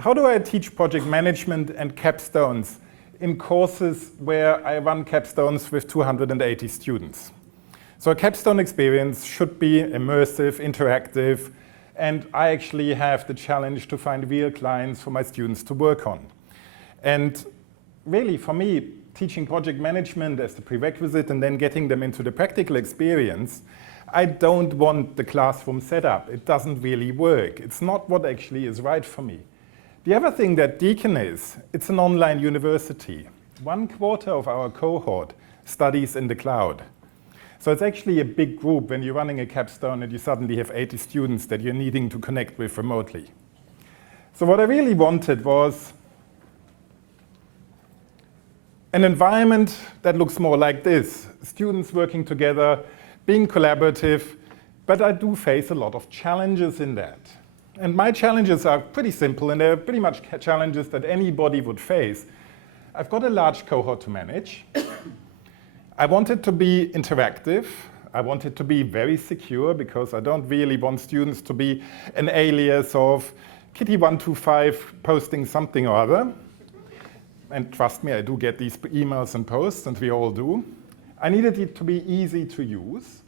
how do I teach project management and capstones in courses where I run capstones with 280 students? So a capstone experience should be immersive, interactive, and I actually have the challenge to find real clients for my students to work on. And really, for me, teaching project management as the prerequisite and then getting them into the practical experience, I don't want the classroom setup. It doesn't really work. It's not what actually is right for me. The other thing that Deakin is, it's an online university. 1/4 of our cohort studies in the cloud. So it's actually a big group when you're running a capstone and you suddenly have 80 students that you're needing to connect with remotely. So what I really wanted was an environment that looks more like this. Students working together, being collaborative, but I do face a lot of challenges in that. And my challenges are pretty simple, and they're pretty much challenges that anybody would face. I've got a large cohort to manage. I want it to be interactive. I want it to be very secure because I don't really want students to be an alias of Kitty125 posting something or other. And trust me, I do get these emails and posts, and we all do. I needed it to be easy to use,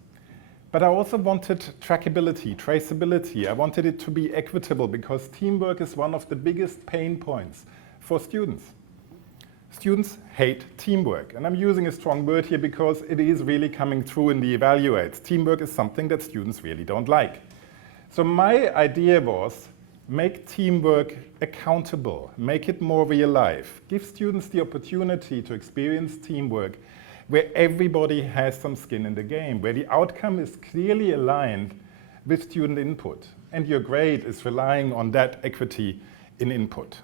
but I also wanted trackability, traceability. I wanted it to be equitable because teamwork is one of the biggest pain points for students. Students hate teamwork, and I'm using a strong word here because it is really coming through in the evaluates. Teamwork is something that students really don't like. So my idea was, make teamwork accountable, make it more real life, give students the opportunity to experience teamwork where everybody has some skin in the game, where the outcome is clearly aligned with student input, and your grade is relying on that equity in input.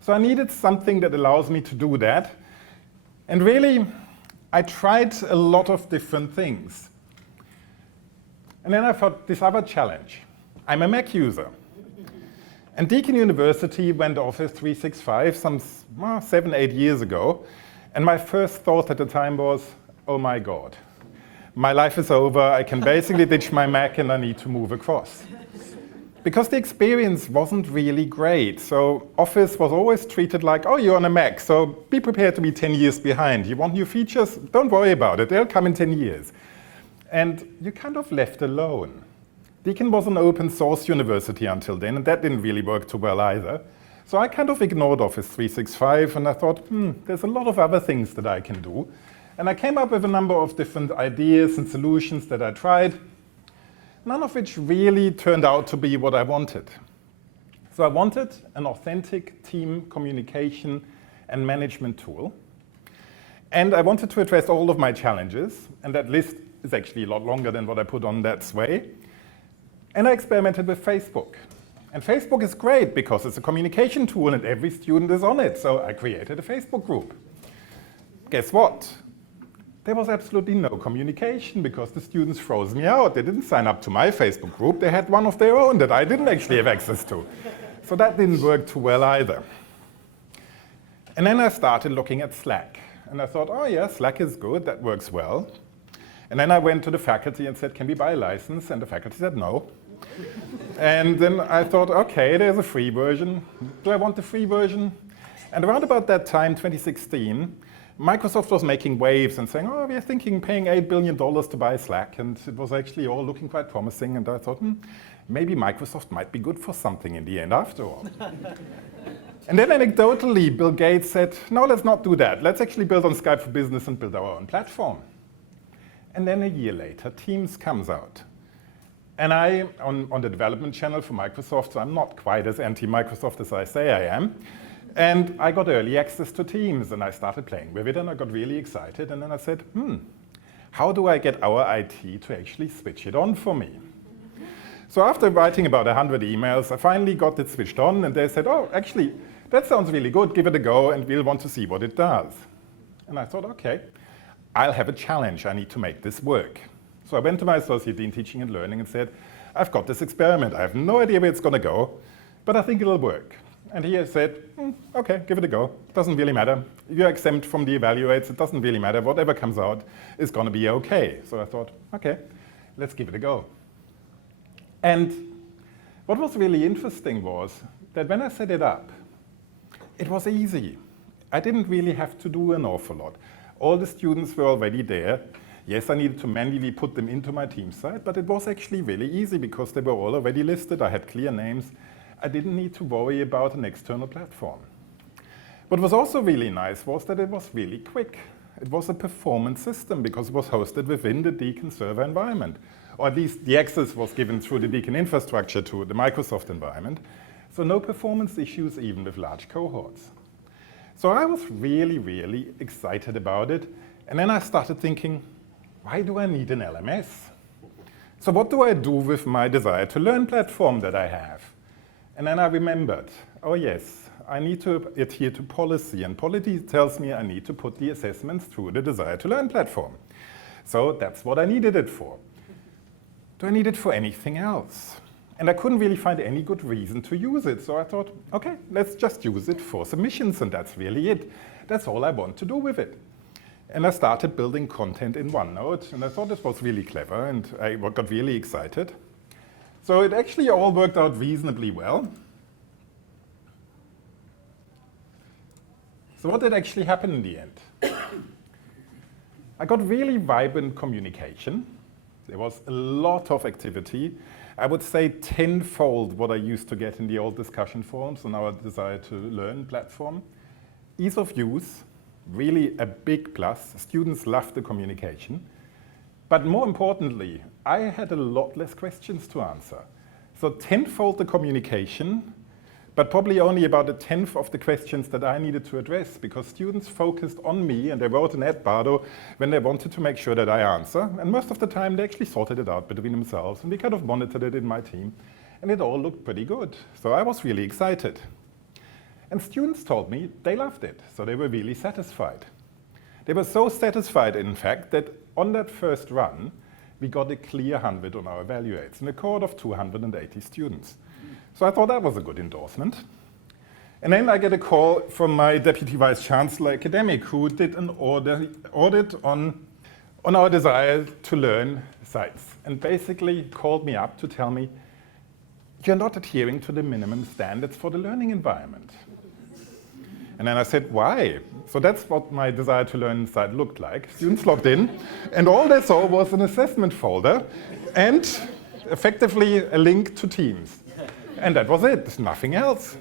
So I needed something that allows me to do that. And really, I tried a lot of different things. And then I thought this other challenge. I'm a Mac user. And Deakin University went Office 365 some 7, 8 years ago. And my first thought at the time was, oh my God, my life is over. I can basically ditch my Mac and I need to move across. Because the experience wasn't really great. So Office was always treated like, oh, you're on a Mac, so be prepared to be 10 years behind. You want new features? Don't worry about it. They'll come in 10 years. And you're kind of left alone. Deakin was an open source university until then, and that didn't really work too well either. So I kind of ignored Office 365, and I thought, there's a lot of other things that I can do. And I came up with a number of different ideas and solutions that I tried, none of which really turned out to be what I wanted. So I wanted an authentic team communication and management tool. And I wanted to address all of my challenges, and that list is actually a lot longer than what I put on that sway. And I experimented with Facebook. And Facebook is great because it's a communication tool and every student is on it. So I created a Facebook group. Guess what? There was absolutely no communication because the students froze me out. They didn't sign up to my Facebook group. They had one of their own that I didn't actually have access to. So that didn't work too well either. And then I started looking at Slack. And I thought, oh yeah, Slack is good. That works well. And then I went to the faculty and said, can we buy a license? And the faculty said no. And then I thought, okay, there's a free version. Do I want the free version? And around about that time, 2016, Microsoft was making waves and saying, oh, we are thinking paying $8 billion to buy Slack. And it was actually all looking quite promising. And I thought, maybe Microsoft might be good for something in the end after all. And then anecdotally, Bill Gates said, no, let's not do that. Let's actually build on Skype for Business and build our own platform. And then a year later, Teams comes out. And I, on the development channel for Microsoft, so I'm not quite as anti-Microsoft as I say I am. And I got early access to Teams, and I started playing with it, and I got really excited. And then I said, how do I get our IT to actually switch it on for me? So after writing about 100 emails, I finally got it switched on, and they said, oh, actually, that sounds really good. Give it a go, and we'll want to see what it does. And I thought, OK, I'll have a challenge. I need to make this work. So I went to my associate dean teaching and learning and said, I've got this experiment. I have no idea where it's going to go, but I think it'll work. And he said, OK, give it a go. It doesn't really matter. You're exempt from the evaluates. It doesn't really matter. Whatever comes out is going to be OK. So I thought, OK, let's give it a go. And what was really interesting was that when I set it up, it was easy. I didn't really have to do an awful lot. All the students were already there. Yes, I needed to manually put them into my team site, but it was actually really easy because they were all already listed. I had clear names. I didn't need to worry about an external platform. What was also really nice was that it was really quick. It was a performance system because it was hosted within the Deakin server environment. Or at least the access was given through the Deakin infrastructure to the Microsoft environment. So no performance issues even with large cohorts. So I was really, really excited about it. And then I started thinking, why do I need an LMS? So what do I do with my desire to learn platform that I have? And then I remembered, oh yes, I need to adhere to policy, and policy tells me I need to put the assessments through the desire to learn platform. So that's what I needed it for. Do I need it for anything else? And I couldn't really find any good reason to use it. So I thought, okay, let's just use it for submissions, and that's really it. That's all I want to do with it. And I started building content in OneNote, and I thought this was really clever, and I got really excited. So it actually all worked out reasonably well. So what did actually happen in the end? I got really vibrant communication. There was a lot of activity. I would say tenfold what I used to get in the old discussion forums on our desire to learn platform. Ease of use, really a big plus. Students loved the communication. But more importantly, I had a lot less questions to answer. So tenfold the communication, but probably only about a tenth of the questions that I needed to address, because students focused on me and they wrote an Bardo when they wanted to make sure that I answer. And most of the time they actually sorted it out between themselves, and we kind of monitored it in my team, and it all looked pretty good. So I was really excited. And students told me they loved it, so they were really satisfied. They were so satisfied, in fact, that on that first run, we got a clear 100 on our evaluates in a cohort of 280 students. So I thought that was a good endorsement. And then I get a call from my Deputy Vice Chancellor academic who did an audit on our desire to learn sites, and basically called me up to tell me, you're not adhering to the minimum standards for the learning environment. And then I said, why? So that's what my desire to learn site looked like. Students logged in, and all they saw was an assessment folder and effectively a link to Teams. And that was it, nothing else.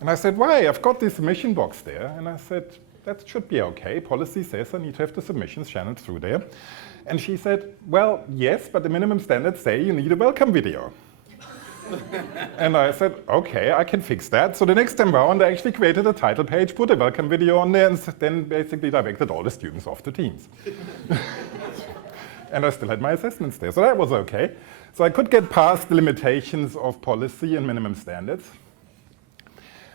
And I said, why? I've got this submission box there. And I said, that should be okay. Policy says I need to have the submissions channeled through there. And she said, well, yes, but the minimum standards say you need a welcome video. And I said, okay, I can fix that. So the next time round, I actually created a title page, put a welcome video on there, and then basically directed all the students off to Teams. And I still had my assessments there, so that was okay. So I could get past the limitations of policy and minimum standards.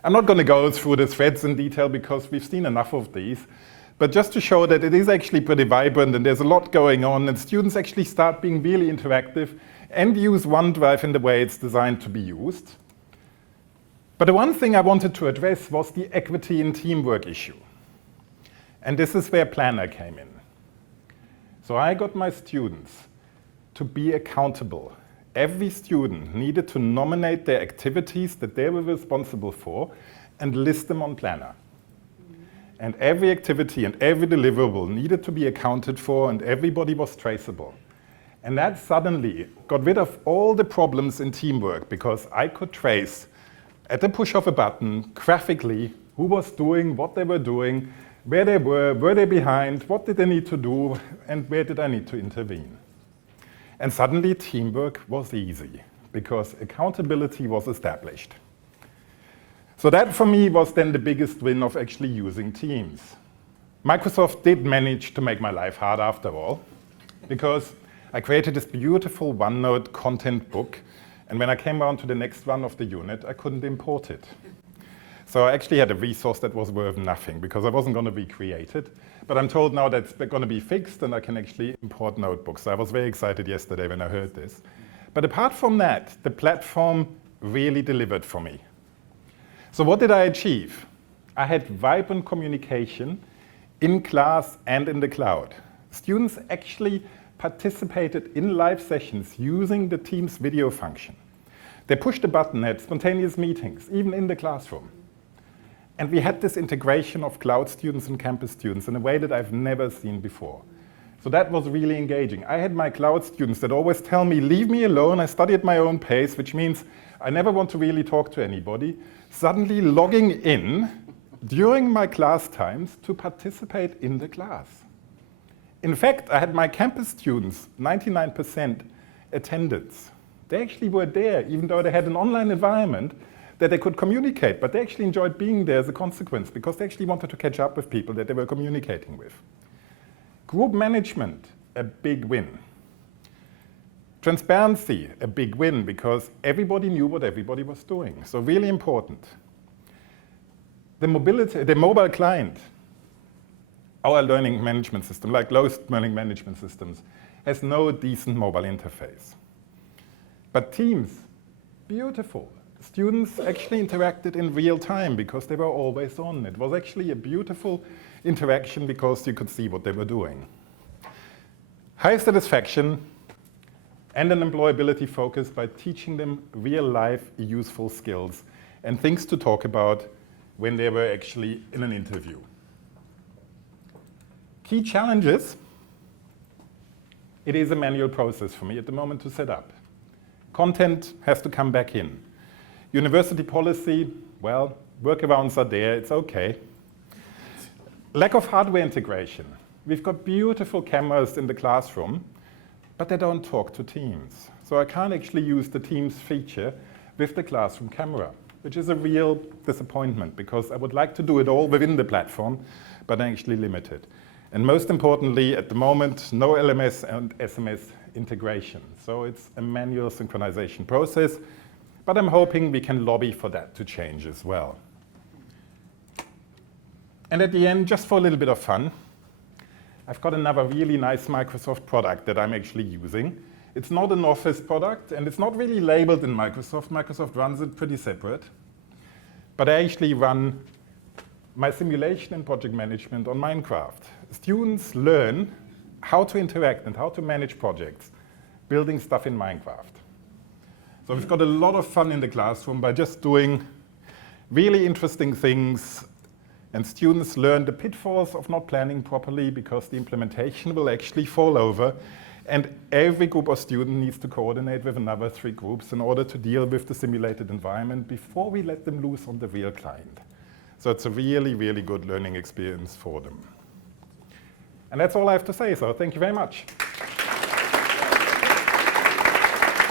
I'm not going to go through the threads in detail because we've seen enough of these, but just to show that it is actually pretty vibrant and there's a lot going on, and students actually start being really interactive and use OneDrive in the way it's designed to be used. But the one thing I wanted to address was the equity in teamwork issue. And this is where Planner came in. So I got my students to be accountable. Every student needed to nominate their activities that they were responsible for and list them on Planner. And every activity and every deliverable needed to be accounted for, and everybody was traceable. And that suddenly got rid of all the problems in teamwork, because I could trace at the push of a button graphically who was doing what they were doing, where they were they behind, what did they need to do, and where did I need to intervene. And suddenly teamwork was easy because accountability was established. So that for me was then the biggest win of actually using Teams. Microsoft did manage to make my life hard after all, because I created this beautiful OneNote content book, and when I came around to the next run of the unit, I couldn't import it. So I actually had a resource that was worth nothing because I wasn't going to recreate it. But I'm told now that's going to be fixed and I can actually import notebooks. So I was very excited yesterday when I heard this. But apart from that, the platform really delivered for me. So what did I achieve? I had vibrant communication in class and in the cloud. Students actually participated in live sessions using the Teams video function. They pushed a button, had spontaneous meetings, even in the classroom. And we had this integration of cloud students and campus students in a way that I've never seen before. So that was really engaging. I had my cloud students that always tell me, leave me alone, I study at my own pace, which means I never want to really talk to anybody, suddenly logging in during my class times to participate in the class. In fact, I had my campus students, 99% attendance. They actually were there, even though they had an online environment that they could communicate, but they actually enjoyed being there as a consequence because they actually wanted to catch up with people that they were communicating with. Group management, a big win. Transparency, a big win because everybody knew what everybody was doing, so really important. The mobile client, our learning management system, like most learning management systems, has no decent mobile interface. But Teams, beautiful. Students actually interacted in real time because they were always on. It was actually a beautiful interaction because you could see what they were doing. High satisfaction and an employability focus by teaching them real-life useful skills and things to talk about when they were actually in an interview. Key challenges. It is a manual process for me at the moment to set up. Content has to come back in. University policy, well, workarounds are there, it's okay. Lack of hardware integration. We've got beautiful cameras in the classroom, but they don't talk to Teams. So I can't actually use the Teams feature with the classroom camera, which is a real disappointment because I would like to do it all within the platform, but I'm actually limited. And most importantly, at the moment, no LMS and SMS integration. So it's a manual synchronization process, but I'm hoping we can lobby for that to change as well. And at the end, just for a little bit of fun, I've got another really nice Microsoft product that I'm actually using. It's not an Office product, and it's not really labeled in Microsoft. Microsoft runs it pretty separate. But I actually run my simulation and project management on Minecraft. Students learn how to interact and how to manage projects, building stuff in Minecraft. So we've got a lot of fun in the classroom by just doing really interesting things, and students learn the pitfalls of not planning properly because the implementation will actually fall over, and every group of students needs to coordinate with another 3 groups in order to deal with the simulated environment before we let them loose on the real client. So it's a really, really good learning experience for them. And that's all I have to say, so thank you very much.